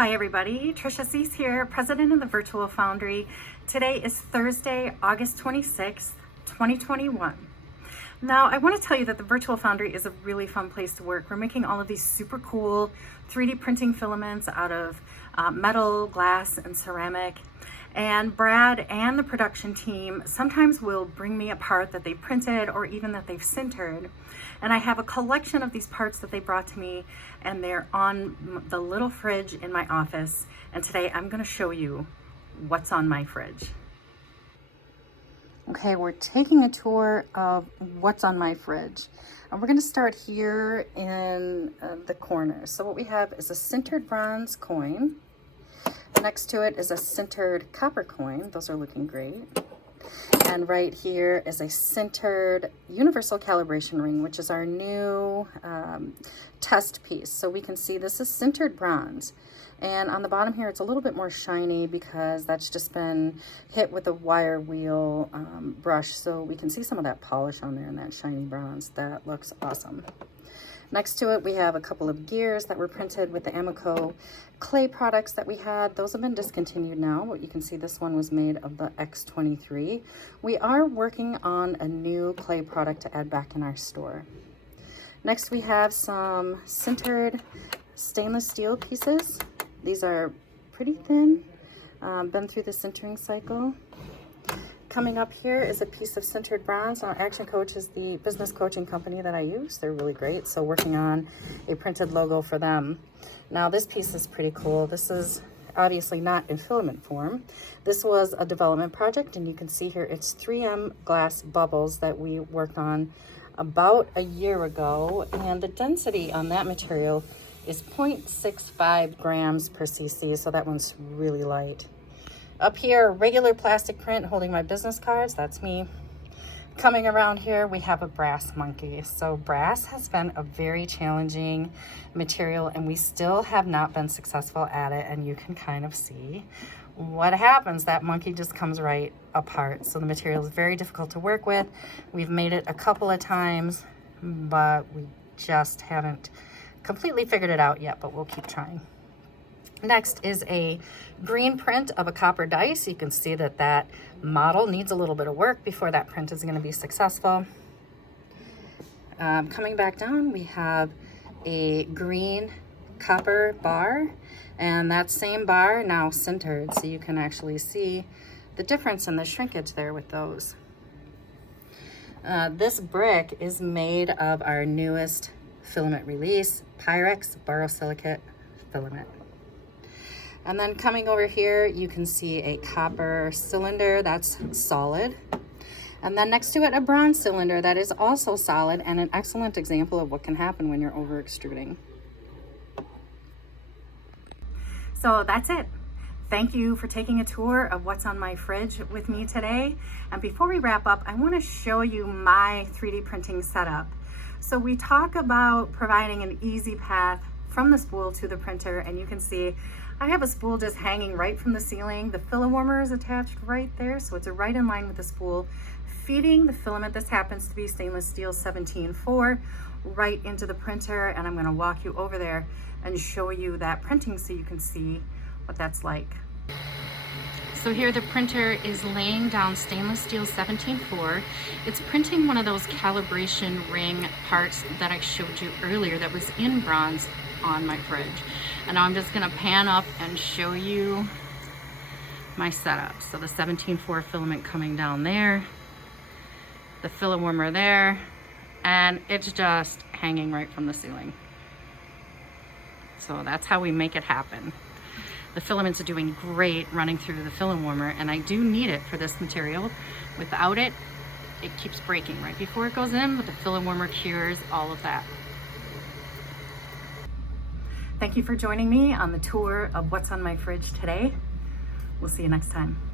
Hi everybody, Tricia Cease here, President of the Virtual Foundry. Today is Thursday, August 26th, 2021. Now I want to tell you that the Virtual Foundry is a really fun place to work. We're making all of these super cool 3D printing filaments out of metal, glass, and ceramic. And Brad and the production team sometimes will bring me a part that they printed or even that they've sintered. And I have a collection of these parts that they brought to me, and they're on the little fridge in my office. And today I'm going to show you what's on my fridge. Okay, we're taking a tour of what's on my fridge. And we're going to start here in the corner. So what we have is a sintered bronze coin. Next to it is a sintered copper coin. Those are looking great. And right here is a sintered universal calibration ring, which is our new test piece. So we can see this is sintered bronze. And on the bottom here, it's a little bit more shiny because that's just been hit with a wire wheel brush. So we can see some of that polish on there and that shiny bronze. That looks awesome. Next to it, we have a couple of gears that were printed with the Amico clay products that we had. Those have been discontinued now, but you can see this one was made of the X23. We are working on a new clay product to add back in our store. Next, we have some sintered stainless steel pieces. These are pretty thin, been through the sintering cycle. Coming up here is a piece of sintered bronze. Now, Action Coach is the business coaching company that I use. They're really great. So working on a printed logo for them. Now this piece is pretty cool. This is obviously not in filament form. This was a development project, and you can see here it's 3M glass bubbles that we worked on about a year ago. And the density on that material is 0.65 grams per cc. So that one's really light. Up here, regular plastic print holding my business cards. That's me. Coming around here, we have a brass monkey. So brass has been a very challenging material, and we still have not been successful at it. And you can kind of see what happens. That monkey just comes right apart. So the material is very difficult to work with. We've made it a couple of times, but we just haven't completely figured it out yet, but we'll keep trying. Next is a green print of a copper dice. You can see that that model needs a little bit of work before that print is going to be successful. Coming back down, we have a green copper bar, and that same bar now sintered, so you can actually see the difference in the shrinkage there with those. This brick is made of our newest filament release, Pyrex borosilicate filament. And then coming over here, you can see a copper cylinder that's solid. And then next to it, a bronze cylinder that is also solid, and an excellent example of what can happen when you're over extruding. So that's it. Thank you for taking a tour of what's on my fridge with me today. And before we wrap up, I want to show you my 3D printing setup. So we talk about providing an easy path from the spool to the printer, and you can see I have a spool just hanging right from the ceiling. The Filawarmer is attached right there, so it's right in line with the spool, feeding the filament. This happens to be stainless steel 17.4 right into the printer, and I'm going to walk you over there and show you that printing so you can see what that's like. So here the printer is laying down stainless steel 17.4. It's printing one of those calibration ring parts that I showed you earlier that was in bronze on my fridge. And now I'm just gonna pan up and show you my setup. So the 17.4 filament coming down there, the Filawarmer there, and it's just hanging right from the ceiling. So that's how we make it happen. The filaments are doing great running through the Filawarmer, and I do need it for this material. Without it, it keeps breaking right before it goes in, but the Filawarmer cures all of that. Thank you for joining me on the tour of what's on my fridge today. We'll see you next time.